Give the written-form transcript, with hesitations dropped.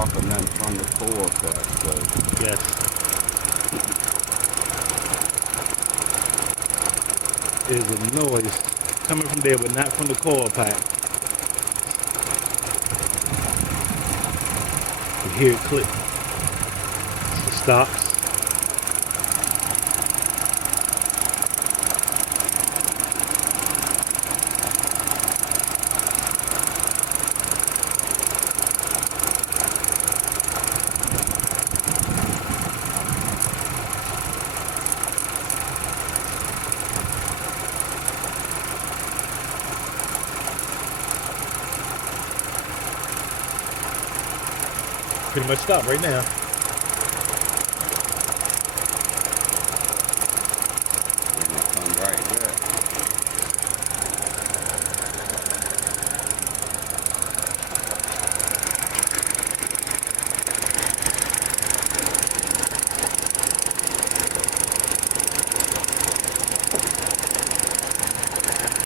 off and then from the coil pack. So Yes. There's a noise coming from there, but not from the coil pack. You hear it click. It stops. Pretty much stopped right now.